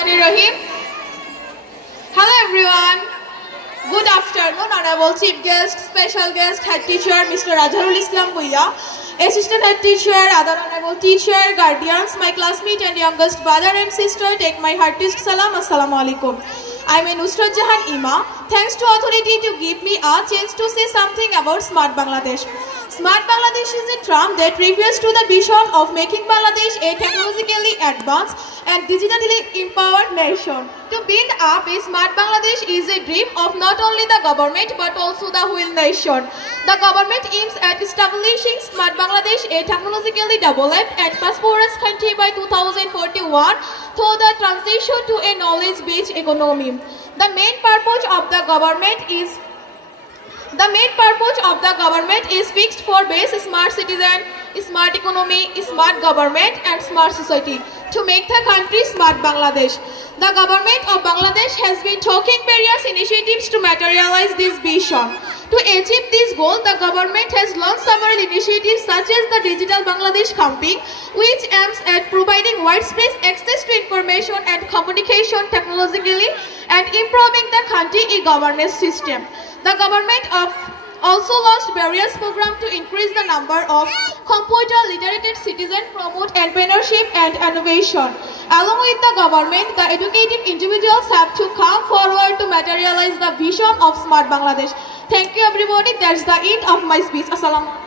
Rahim. Hello everyone. Good afternoon, honorable chief guest, special guest, head teacher, Mr. Azharul Islam Bhuiya, assistant head teacher, other honorable teacher, guardians, my classmate and youngest brother and sister, take my heartiest salam. Assalamu alaikum. I'm a Nusrat Jahan Ima. Thanks to authority to give me a chance to say something about Smart Bangladesh. Smart Bangladesh is a term that refers to the vision of making Bangladesh a technologically advanced and digitally empowered nation. To build up a Smart Bangladesh is a dream of not only the government but also the whole nation. The government aims at establishing Smart Bangladesh a technologically developed and prosperous country by 2041 through the transition to a knowledge-based economy. The main purpose of the government is fixed for base smart citizen, smart economy, smart government and smart society to make the country Smart Bangladesh. The government of Bangladesh has been taking various initiatives to materialize this vision. To achieve this goal, the government has launched several initiatives such as the Digital Bangladesh Campaign, which aims at providing widespread access to information and communication technologically and improving the country e-governance system. The government also launched various programs to increase the number of computer literate citizens, promote entrepreneurship and innovation. Along with the government, the educated individuals have to come forward to materialize the vision of Smart Bangladesh. Thank you everybody. That's the end of my speech. Assalamu alaikum.